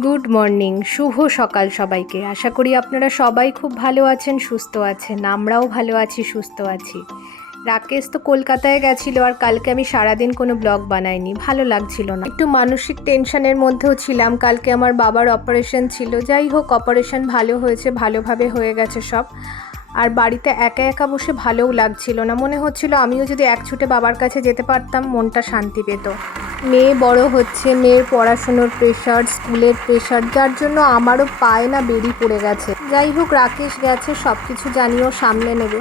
Good morning শুভ সকাল সবাইকে। আশা করি আপনারা সবাই খুব ভালো আছেন, সুস্থ আছেন। আমরাও ভালো আছি, সুস্থ আছি। রাকেশ তো কলকাতায় গেছিল আর কালকে আমি সারাদিন কোনো ব্লগ বানাইনি। ভালো লাগছিল না। একটু মানসিক টেনশনের মধ্যেও ছিলাম। কালকে আমার বাবার অপারেশন ছিল। যাই হোক, অপারেশন ভালো হয়েছে, ভালোভাবে হয়ে গেছে সব। আর বাড়িতে একা একা বসে ভালোও লাগছিল না। মনে হচ্ছিল আমিও যদি এক ছুটে বাবার কাছে যেতে পারতাম, মনটা শান্তি পেত। মেয়ে বড় হচ্ছে, মেয়ের পড়াশুনোর প্রেশার স্কুলের প্রেশার যার জন্য আমারও পায়ে না বেরিয়ে পড়ে গেছে। যাই হোক, রাকেশ গেছে সব কিছু জানিও সামলে নেবে।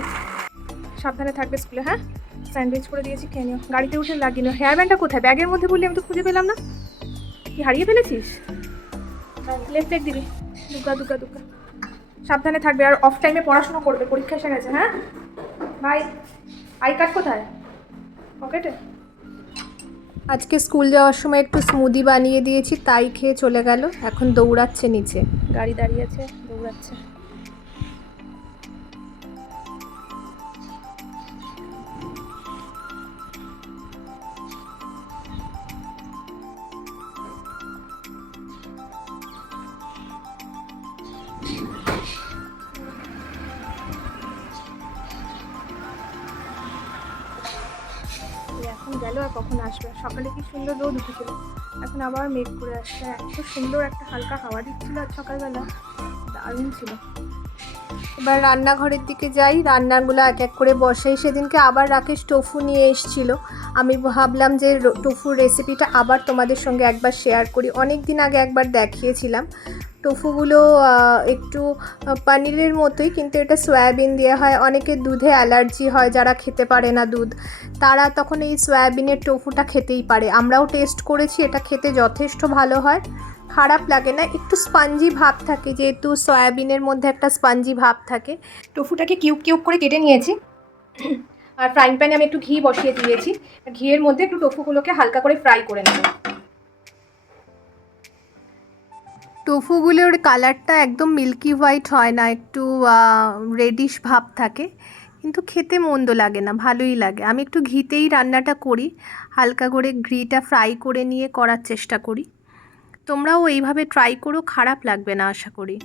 সাবধানে থাকবে স্কুলে হ্যাঁ? স্যান্ডউইচ করে দিয়েছি, খেয়ে নিও। গাড়িতে উঠে লাগিয়ে নিও। হেয়ার ব্যান্ডটা কোথায়? ব্যাগের মধ্যে বললি আমি তো খুঁজে পেলাম না। কি, হারিয়ে ফেলেছিস? লেফট লেগ দিবি। দুগা দুগা দুগা। সাবধানে থাকবে আর অফ টাইমে পড়াশোনা করবে পরীক্ষা এসে গেছে হ্যাঁ? ভাই আই কার্ড কোথায়? পকেটে আজকে স্কুল যাওয়ার সময় একটু স্মুদি বানিয়ে দিয়েছি তাই খেয়ে চলে গেল এখন দৌড়াচ্ছে নিচে। গাড়ি দাঁড়িয়েছে দৌড়াচ্ছে। আর কখন আসবে? সকালে কি সুন্দর রোদ উঠেছিল? এখন আবার মেঘ করে আসছে। এত সুন্দর একটা হালকা হাওয়া দিচ্ছিল আজ সকালবেলা। দারুণ ছিল। এবার রান্নাঘরের দিকে যাই। রান্নাগুলো এক এক করে বসাই। সেদিনকে আবার রাকেশ টোফু নিয়ে এসেছিল। আমি ভাবলাম যে টোফুর রেসিপিটা আবার তোমাদের সঙ্গে একবার শেয়ার করি। অনেক দিন আগে একবার দেখিয়েছিলাম। টোফুগুলো একটু পনিরের মতোই, কিন্তু এটা সয়াবিন দেওয়া হয়। অনেকে দুধে অ্যালার্জি হয়, যারা খেতে পারে না দুধ। তারা তখন এই সয়াবিনের টোফুটা খেতেই পারে। আমরাও টেস্ট করেছি, এটা খেতে যথেষ্ট ভালো হয়। খারাপ লাগে না একটু স্পঞ্জি ভাব থাকে যেহেতু সয়াবিনের মধ্যে একটা স্পঞ্জি ভাব থাকে। টোফুটাকে কিউব কিউব করে কেটে নিয়েছি। আর ফ্রাইং প্যানে আমি একটু ঘি বসিয়ে দিয়েছি। ঘিয়ের মধ্যে একটু টোফুগুলোকে হালকা করে ফ্রাই করে নেব। টোফুগুলোর কালারটা একদম মিল্কি হোয়াইট হয় না একটু রেডিশ ভাব থাকে। কিন্তু খেতে মন্দ লাগে না ভালোই লাগে। আমি একটু ঘিতেই রান্নাটা করি হালকা করে ঘিটা ফ্রাই করে নিয়ে করার চেষ্টা করি। তোমরাও এইভাবে ট্রাই করো, খারাপ লাগবে না, আশা করি।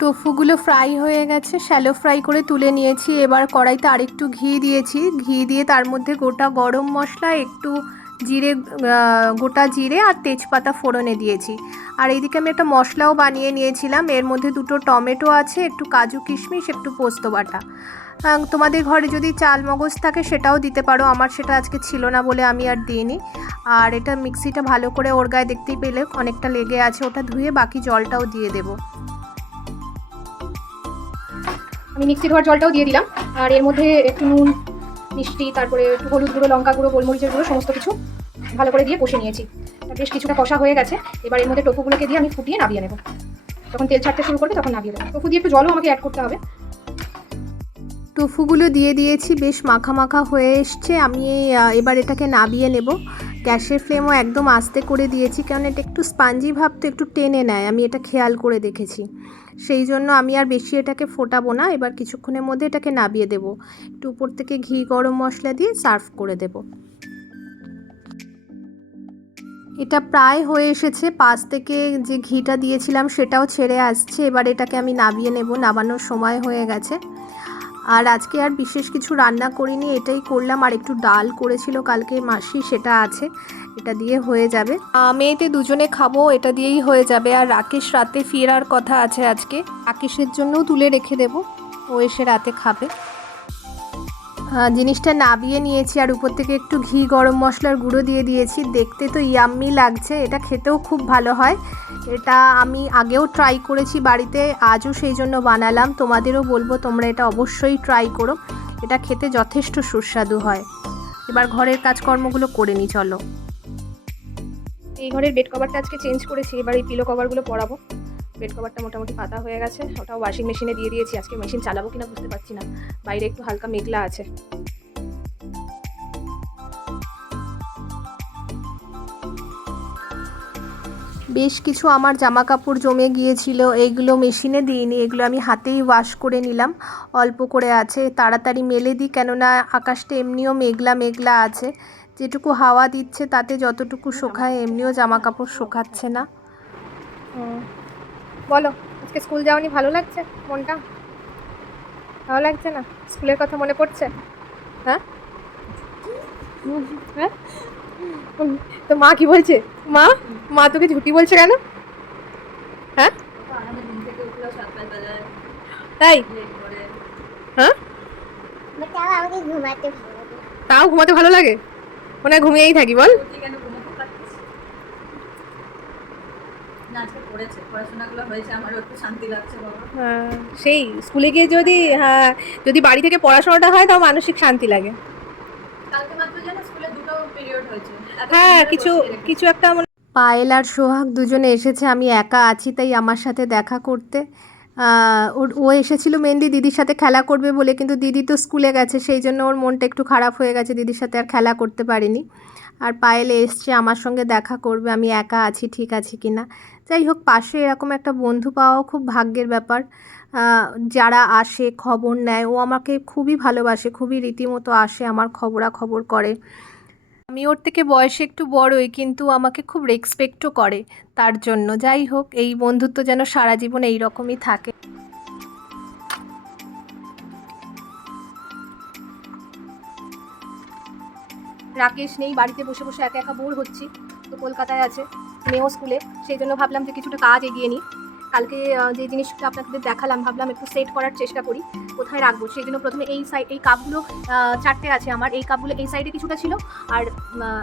টোফুগুলো ফ্রাই হয়ে গেছে শ্যালো ফ্রাই করে তুলে নিয়েছি। এবার কড়াইতে আরেকটু ঘি দিয়েছি। ঘি দিয়ে তার মধ্যে গোটা গরম মশলা, একটু জিরে গোটা জিরে আর তেজপাতা ফোড়নে দিয়েছি। আর এইদিকে আমি একটা মশলাও বানিয়ে নিয়েছিলাম। এর মধ্যে দুটো টমেটো আছে, একটু কাজু কিশমিশ, একটু পোস্ত বাটা। তোমাদের ঘরে যদি চাল মগজ থাকে সেটাও দিতে পারো। আমার সেটা আজকে ছিল না বলে আমি আর দিইনি। আর এটা মিক্সিটা ভালো করে ওর গায়ে দেখতেই পেলে, অনেকটা লেগে আছে। ওটা ধুয়ে বাকি জলটাও দিয়ে দেবো। আমি মিক্সি ধোয়ার জলটাও দিয়ে দিলাম। আর এর মধ্যে একটু নুন, মিষ্টি, তারপরে একটু হলুদ গুঁড়ো, লঙ্কা গুঁড়ো, গোলমরিচের গুঁড়ো, সমস্ত কিছু ভালো করে দিয়ে কষে নিয়েছি। বেশ কিছুটা কষা হয়ে গেছে। এবার এর মধ্যে টোফুগুলোকে দিয়ে আমি ফুটিয়ে নামিয়ে নেব। যখন তেল ছাড়তে শুরু করবে তখন নামিয়ে দেবো। টোফু দিয়ে একটু জলও আমাকে অ্যাড করতে হবে। টুফুগুলো দিয়ে দিয়েছি, বেশ মাখা মাখা হয়ে এসছে। আমি এবার এটাকে নাবিয়ে নেব। গ্যাসের ফ্লেমও একদম আস্তে করে দিয়েছি, কারণ এটা একটু স্পাঞ্জি ভাব তো একটু টেনে নেয়। আমি এটা খেয়াল করে দেখেছি। সেই জন্য আমি আর বেশি এটাকে ফোটাবো না। এবার কিছুক্ষণের মধ্যে এটাকে নাবিয়ে দেব। একটু উপর থেকে ঘি, গরম মশলা দিয়ে সার্ভ করে দেব। এটা প্রায় হয়ে এসেছে। পাশ থেকে যে ঘিটা দিয়েছিলাম সেটাও ছেড়ে আসছে। এবার এটাকে আমি নাবিয়ে নেব। নাবানোর সময় হয়ে গেছে। আর আজকে আর বিশেষ কিছু রান্না করিনি, এটাই করলাম। আর একটু ডাল করেছিল কালকে মাসি, সেটা আছে, এটা দিয়ে হয়ে যাবে। মেয়েতে দুজনে খাব, এটা দিয়েই হয়ে যাবে। আর রাকেশ রাতে ফেরার কথা আছে আজকে, রাকেশের জন্যও তুলে রেখে দেবো, ও এসে রাতে খাবে। জিনিসটা নাবিয়ে নিয়েছি আর উপর থেকে একটু ঘি, গরম মশলার গুঁড়ো দিয়ে দিয়েছি। দেখতে তো ইয়াম্মি লাগছে, এটা খেতেও খুব ভালো হয়। এটা আমি আগেও ট্রাই করেছি বাড়িতে, আজও সেই জন্য বানালাম। তোমাদেরও বলব তোমরা এটা অবশ্যই ট্রাই করো। এটা খেতে যথেষ্ট সুস্বাদু হয়। এবার ঘরের কাজকর্মগুলো করে নি, চলো। এই ঘরের বেড কভারটা আজকে চেঞ্জ করেছি, এবার এই পিলো কভারগুলো পরাবো। বেড কভারটা মোটামুটি পাতা হয়ে গেছে। ওটাও ওয়াশিং মেশিনে দিয়ে দিয়েছি। আজকে মেশিন চালাবো কিনা বুঝতে পারছি না। বাইরে একটু হালকা মেঘলা আছে। বেশ কিছু আমার জামা কাপড় জমে গিয়েছিল। এইগুলো মেশিনে দিইনি। এগুলো আমি হাতেই ওয়াশ করে নিলাম। অল্প করে আছে। তাড়াতাড়ি মেলে দিই কেননা আকাশটা এমনিও মেঘলা মেঘলা আছে। যেটুকু হাওয়া দিচ্ছে তাতে যতটুকু শোকায় এমনিও জামা কাপড় শোকাচ্ছে না। হুম। বলো আজকে স্কুল যাওনি ভালো লাগছে মনটা? ভালো লাগছে না? স্কুলের কথা মনে পড়ছে? হ্যাঁ? হ্যাঁ? তো মা কি বলছে? মা? মা তোকে ঝুটি বলছে কেন? হ্যাঁ? তাই? হ্যাঁ? তাও ঘুমাতে ভালো লাগে। তাও ঘুমাতে ভালো লাগে? মনে হয় ঘুমিয়েই থাকি বল তুই কেন ঘুমাতে পারছিস না আজকে পড়েছে। পড়াশোনাগুলো হয়েছে আমারও একটু শান্তি লাগছে বাবা। হ্যাঁ, সেই স্কুলে গিয়ে যদি হ্যাঁ যদি বাড়ি থেকে পড়াশোনাটা হয় তাও মানসিক শান্তি লাগে। কালকে মাত্র জানো স্কুলে দুটো পিরিয়ড হয়েছে। হ্যাঁ কিছু কিছু একটা মনে পায়েল আর সোহাগ দুজনে এসেছে আমি একা আছি তাই আমার সাথে দেখা করতে। ওর ও এসেছিল মেনলি দিদির সাথে খেলা করবে বলে কিন্তু দিদি তো স্কুলে গেছে সেই জন্য ওর মনটা একটু খারাপ হয়ে গেছে দিদির সাথে আর খেলা করতে পারিনি। আর পায়েল এসছে, আমার সঙ্গে দেখা করবে, আমি একা আছি, ঠিক আছে কি না। যাই হোক, পাশে এরকম একটা বন্ধু পাওয়াও খুব ভাগ্যের ব্যাপার। যারা আসে, খবর নেয়, ও আমাকে খুবই ভালোবাসে, খুবই রীতিমতো আসে, আমার খবরাখবর করে। আমি ওর থেকে বয়সে একটু বড়ই, কিন্তু আমাকে খুব রেসপেক্টও করে, তার জন্য। যাই হোক, এই বন্ধুত্ব যেন সারা জীবন এই রকমই থাকে। রাকেশ নেই, বাড়িতে বসে বসে একা একা বোর হচ্ছি, তো কলকাতায় আছে, মেয়েও স্কুলে, সেই জন্য ভাবলাম যে কিছুটা কাজ এগিয়ে নিই। কালকে যে জিনিসটা আপনাদের দেখালাম, ভাবলাম একটু সেট করার চেষ্টা করি, কোথায় রাখব? সেই জন্য প্রথমে এই সাইড এই কাপগুলো চারটে আছে আমার, এই কাপগুলো এই সাইডে কিছুটা ছিল, আর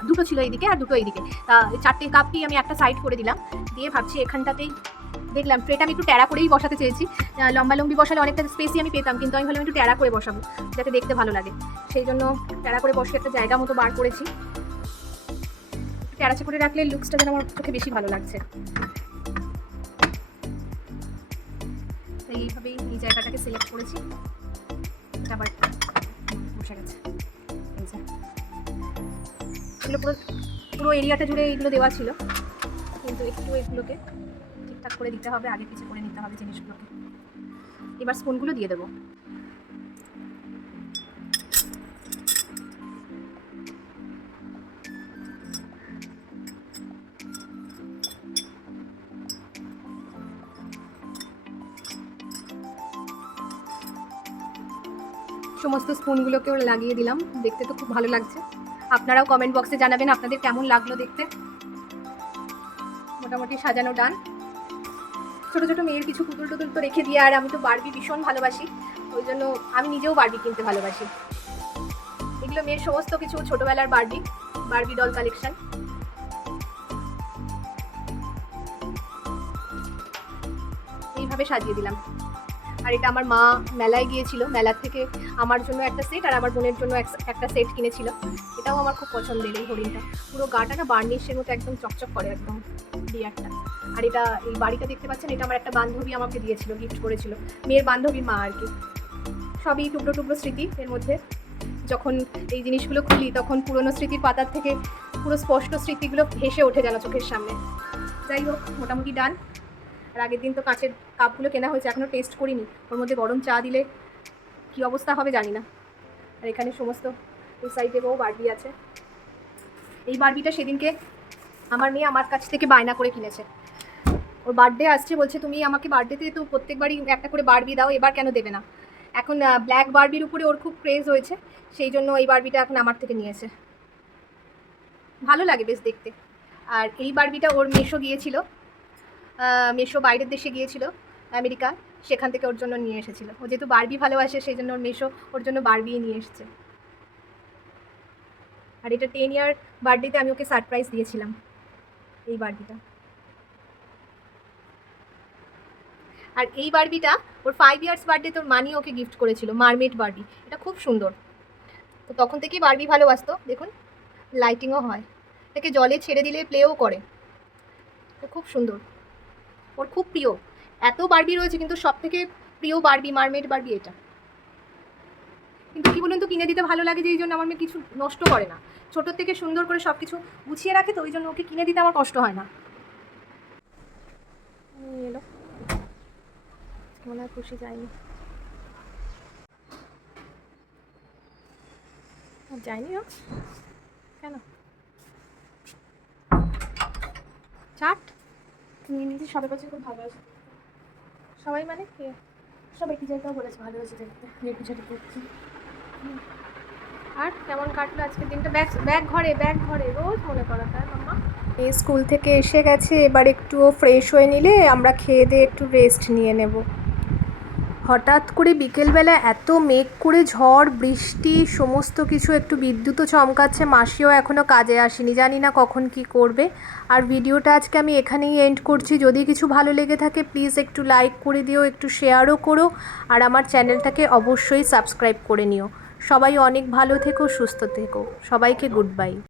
দুটো ছিল এইদিকে আর দুটো এইদিকে। তা চারটে কাপটি আমি একটা সাইড করে দিলাম, দিয়ে ভাবছি এখানটাতেই দেখলাম ট্রেটা আমি একটু ট্যাড়া করেই বসাতে চেয়েছি। লম্বা লম্বি বসালে অনেকটা স্পেসই আমি পেতাম, কিন্তু আমি ভাবলাম একটু ট্যাড়া করে বসাবো, যাতে দেখতে ভালো লাগে। সেই জন্য ট্যাড়া করে বসে একটা জায়গা মতো বার করেছি। ট্যাড়াচে করে রাখলে লুকসটা যেন আমার চোখে বেশি ভালো লাগছে। এইভাবেই এই জায়গাটাকে সিলেক্ট করেছি। আবার বসে গেছে। এগুলো পুরো পুরো এরিয়াটা জুড়ে এইগুলো দেওয়া ছিল। কিন্তু একটু এগুলোকে ঠিকঠাক করে দিতে হবে, আগে পিছিয়ে করে নিতে হবে জিনিসগুলোকে। এবার স্পুনগুলো দিয়ে দেবো। সমস্ত স্পুনগুলোকেও লাগিয়ে দিলাম। দেখতে তো খুব ভালো লাগছে। আপনারাও কমেন্ট বক্সে জানাবেন আপনাদের কেমন লাগল দেখতে। মোটামুটি সাজানো ডান। ছোট ছোট মেয়ের কিছু পুতুল টুতুল তো রেখে দিয়ে, আর আমি তো বারবি ভীষণ ভালোবাসি। ওই জন্য আমি নিজেও বারবি কিনতে ভালোবাসি। এগুলো মেয়ের সমস্ত কিছু ছোটবেলার বারবি বারবি ডল কালেকশন এইভাবে সাজিয়ে দিলাম। আর এটা আমার মা মেলায় গিয়েছিল, মেলার থেকে আমার জন্য একটা সেট আর আমার বোনের জন্য এক- একটা সেট কিনেছিল। এটাও আমার খুব পছন্দের এই হরিণটা। পুরো গাটা না বার্নিশের মতো একদম চকচক করে একদম ডিয়ারটা আর এটা এই বাড়িটা দেখতে পাচ্ছেন, এটা আমার একটা বান্ধবী আমাকে দিয়েছিল গিফট করেছিল। মেয়ের বান্ধবীর মা আর কি। সবই টুকরো টুকরো স্মৃতি এর মধ্যে। যখন এই জিনিসগুলো খুলি, তখন পুরনো স্মৃতির পাতার থেকে পুরো স্পষ্ট স্মৃতিগুলো ভেসে ওঠে যেন চোখের সামনে। যাই হোক, মোটামুটি ডান। আর আগের দিন তো কাঁচের কাপগুলো কেনা হয়েছে, এখনও টেস্ট করিনি। ওর মধ্যে গরম চা দিলে কী অবস্থা হবে জানি না। আর এখানে সমস্ত এই সাইডেও বারবি আছে। এই বারবিটা সেদিনকে আমার মেয়ে আমার কাছ থেকে বায়না করে কিনেছে। ওর বার্থডে আসছে বলছে, তুমি আমাকে বার্থডেতে তো প্রত্যেকবারই একটা করে বারবি দাও, এবার কেন দেবে না? এখন ব্ল্যাক বারবির উপরে ওর খুব ক্রেজ হয়েছে, সেই জন্য এই বারবিটা এখন আমার থেকে নিয়েছে। ভালো লাগে বেশ দেখতে। আর এই বারবিটা ওর মেশো গিয়েছিল মেশো বাইরের দেশে গিয়েছিল, আমেরিকা, সেখান থেকে ওর জন্য নিয়ে এসেছিল। ও যেহেতু বারবি ভালোবাসে, সেই জন্য ওর মেশো ওর জন্য বারবি নিয়ে এসেছে। আর এটা টেন ইয়ার বার্থডেতে আমি ওকে সারপ্রাইজ দিয়েছিলাম, এই বারবিটা আর এই বারবিটা ওর ফাইভ ইয়ার্স বার্থডে তোর মানি ওকে গিফট করেছিল মারমেড বারবি এটা খুব সুন্দর। তো তখন থেকেই বারবি ভালোবাসতো, দেখুন লাইটিংও হয়। এটাকে জলে ছেড়ে দিলে প্লেও করে। তো খুব সুন্দর। ওর খুব প্রিয়। এত বারবি রয়েছে, কিন্তু সব থেকে প্রিয় বারবি মারমেড বারবি এটা। কিন্তু কি বলুন তো, কিনে দিতে ভালো লাগে যে এই জন্য আমার মেয়ে কিছু নষ্ট করে না। ছোটোর থেকে সুন্দর করে সব কিছু গুছিয়ে রাখে, তো ওই জন্য ওকে কিনে দিতে আমার কষ্ট হয় না। এলো। মনে হয় খুশি যায়নি যায়নি ও? কেন? চাট? নিয়ে নিয়েছি সবাই বলছে খুব ভালো আছে। সবাই মানে কে? সবাই টিচারটাও বলেছে ভালো হয়েছে দেখতে। ঝাড়ি করছি আর কেমন কাটলো আজকের দিনটা? ব্যাগ ব্যাগ ঘরে ব্যাগ ঘরে। রোজ মনে করা তাই মাম্মা এই স্কুল থেকে এসে গেছে, এবার একটু ফ্রেশ হয়ে নিলে আমরা খেয়ে দিয়ে একটু রেস্ট নিয়ে নেব। হঠাৎ করে বিকেলবেলা এত মেঘ করে ঝড়, বৃষ্টি, সমস্ত কিছু একটু বিদ্যুৎও চমকাচ্ছে। মাসিও এখনও কাজে আসেনি, জানি না কখন কি করবে। আর ভিডিওটা আজকে আমি এখানেই এন্ড করছি। যদি কিছু ভালো লেগে থাকে প্লিজ একটু লাইক করে দিও, একটু শেয়ারও করো। আর আমার চ্যানেলটাকে অবশ্যই সাবস্ক্রাইব করে নিও। সবাই অনেক ভালো থেকো, সুস্থ থেকো। সবাইকে গুড বাই